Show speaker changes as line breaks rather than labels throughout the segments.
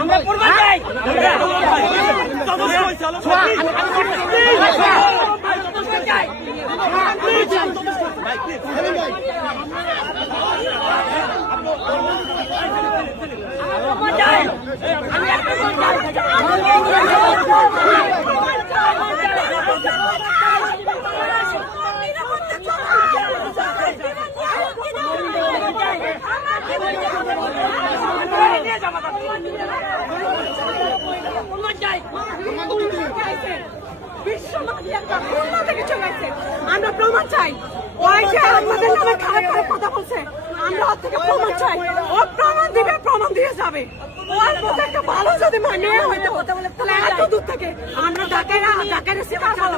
আমরা পূর্ব চাই
বিশ্বমাধি একটা খুলনা আমরা প্রমাণ চাই আমাদের নামে খারাপ খারাপ কথা বলছে আমরা ওর থেকে প্রমাণ চাই ও প্রমাণ দিবে প্রমাণ দিয়ে যাবে ভালো যদি তাহলে এত দূর থেকে আমরা ঢাকায় ঢাকায় সিনেমা ভালো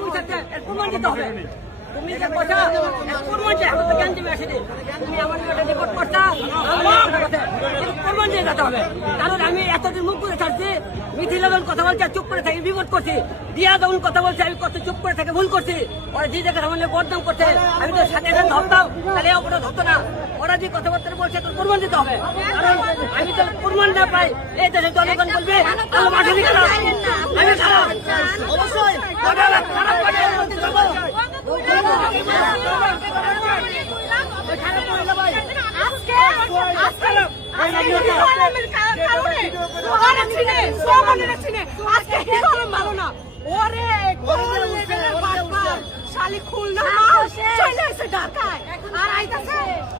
দিয়ে যেতে হবে। কারণ আমি এতদিন মুখ করে থাকছি মিথিলা যখন কথা বলছে চুপ করে থাকি বিপদ করছি। দিয়া যখন কথা বলছে আমি কত চুপ করে থাকে ভুল করছি। ওরা যে জায়গায় আমার বদনাম করছে আমি তো সাথে সাথে ধরতাম তাহলে অপরাধ হতো না। ওরা যে কথাবার্তা বলছে তো প্রমাণ দিতে হবে। কারণ আমি তো প্রমাণ না পাই এই দেশে জনগণ বলবে আমি খারাপ। অবশ্যই খারাপ
আজকে আজকে চিনে সোহানা চিনে ভালো না। ওরে শালি খুলনা চলে এসে ঢাকায় আর আইতাছে।